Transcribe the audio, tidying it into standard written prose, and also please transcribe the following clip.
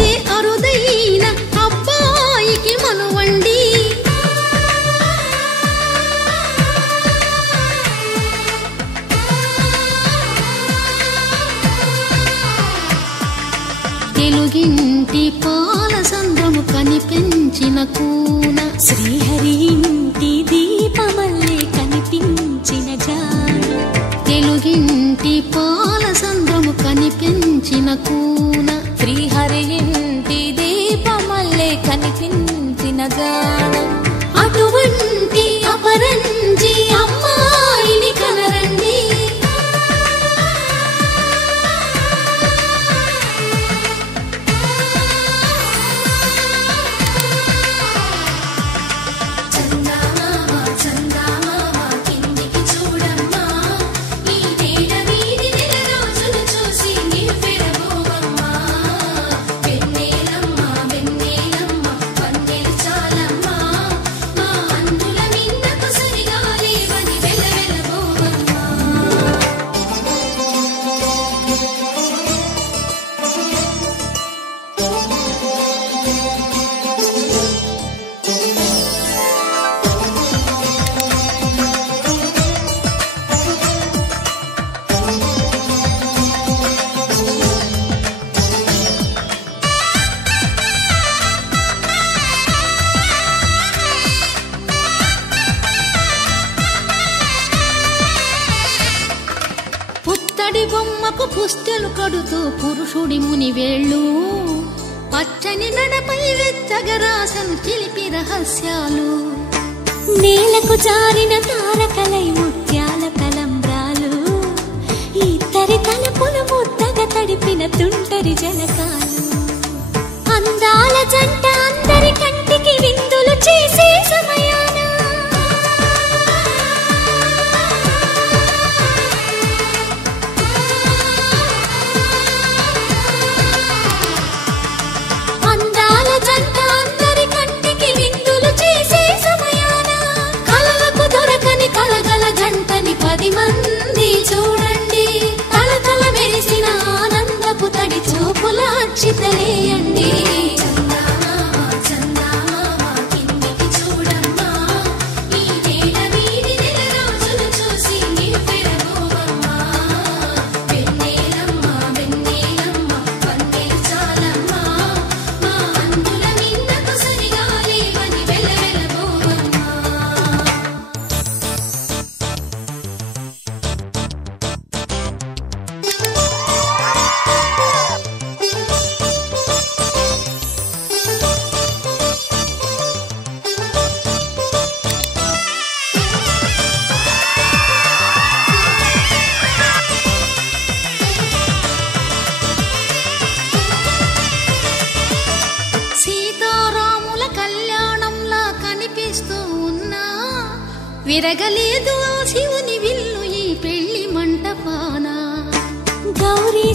వచ్చే అరుదైన అబ్బాయికి మనువండి. తెలుగింటి పాల సంద్రము కనిపించిన కూన, శ్రీహరి ఇంటి దీపమల్లే కనిపించిన జాడ. తెలుగింటి పాల సంద్రము కనిపించిన కూన, శ్రీహరి ఇంటి దీపమల్లే కనిపించిన జాడ. అటువంటి అపరంజి అమ్మాయిని కనరండి. పుత్తడి బొమ్మకు పుస్తెలు కడుతూ పురుషుడి ముని వేళ్ళు, పచ్చని నడపై వెచ్చగరాసను చిలిపి రహస్యాలు. నేలకు జారిన తారకలై ముత్యాల తలంబ్రాలు, ఇద్దరి తలపులు ముద్దగా తడిపిన తుంటరి జలకాలు. అందాల జంట అందరి కంటికి విందులు చేసే సమయాన జంటని 10 మంది చూడండి. తలతల మెరిసిన ఆనందపు తడి చూపుల అక్షితలేయండి. విరగలేదు ఆ శివుని విల్లు ఈ పెళ్లి మంటపాన. గౌరీ